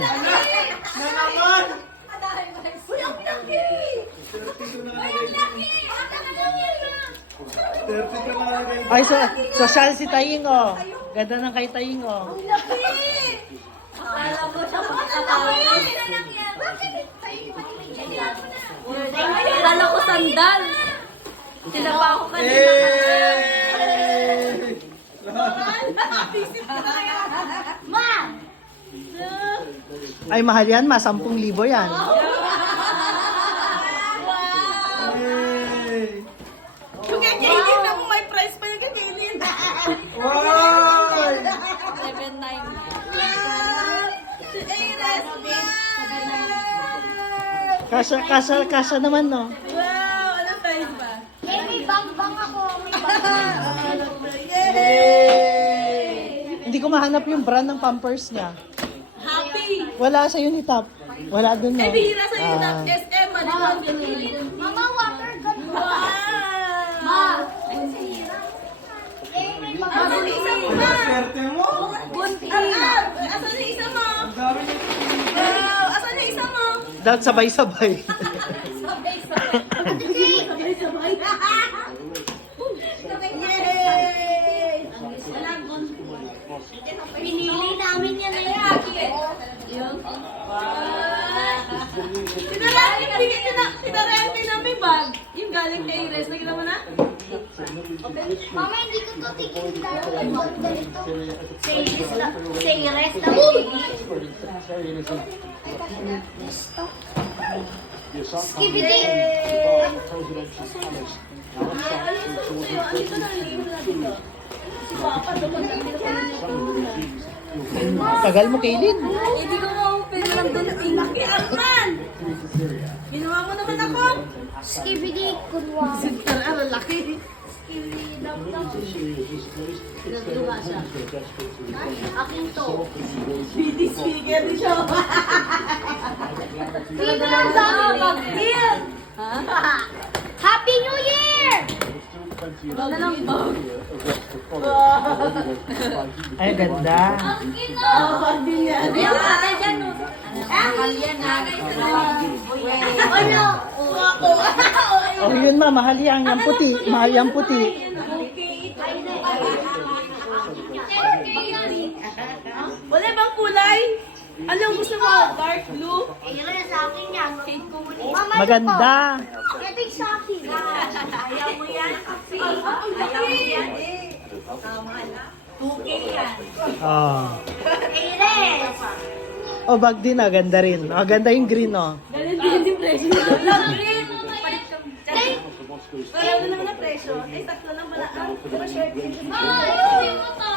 Na naman! Uy, ang laki! 32 na Uy, ang laki! Ang laki ng yelo! 32 na lang. Ay, social si Taying, oh. Ganda ng kay Taying, oh. Ang laki! Akala ko siya makakatawa. Sila lang yan. Bakit? Akala ko sandal. Sila pa ako kanina. Ma! Ay, mahal yan, ma. 10,000 yan. Hey! Yung kay Kaylin ako, may price pa yung kay Kaylin. Wow! 7.9. Kasha naman, no? Wow, ano size ba? May bang ako. May bang. Hindi ko mahanap yung brand ng Pampers niya. Happy! Wala sa Unitop. Wala dun, no? Eh, bihira sa iyo na Ah. SM, Manila, Kaylin. Mama, water gun. Wow! Ma! May bang. Asan yung isa mo, ma? Ang swerte mo! Bunti! Asan yung isa mo? Ang dami niyo. Wow! Asan yung isa mo? Dapat sabay-sabay. Sabay-sabay. Yay! Pinili namin yan na yan. Tinarente na may bag. Yung galing kay Ires. Nakita mo na? Mama, hindi ko to tikin dahil ang ganito. Say rest na bibili. Skibidi! Tagal mo, Kaylin. Hindi ko ma-open lang doon. Laki, Arman! Ginawa mo naman ako. Skibidi kunwari. Ano, laki. Nagluwa siya. Akin to. BD speaker din siya. Peter Mag-deal! Happy New Year! Wala lang bag. Ay, ganda. Ang gina! Bag din yan. Ayun, kaya dyan, no? Ang yan, ha? Ano? Ako. Oh, yun, ma. Mahal yan. Yung puti. Mahal yung puti. Wala bang kulay? Anong gusto mo? Dark blue? Ayun na sa akin yan. Mama, Maganda. ito yung sa akin. Ayaw mo yan? Ayaw mo yan? Bouquet yan. Oh. Aires! Oh, bag din, ah. Ganda rin. Oh, ganda yung green, oh. Ganun din yung presyo. Green! Ay! Kaya ano naman ang presyo? Eh, sakto lang pala. Pero share din. Ay! Uwi mo to!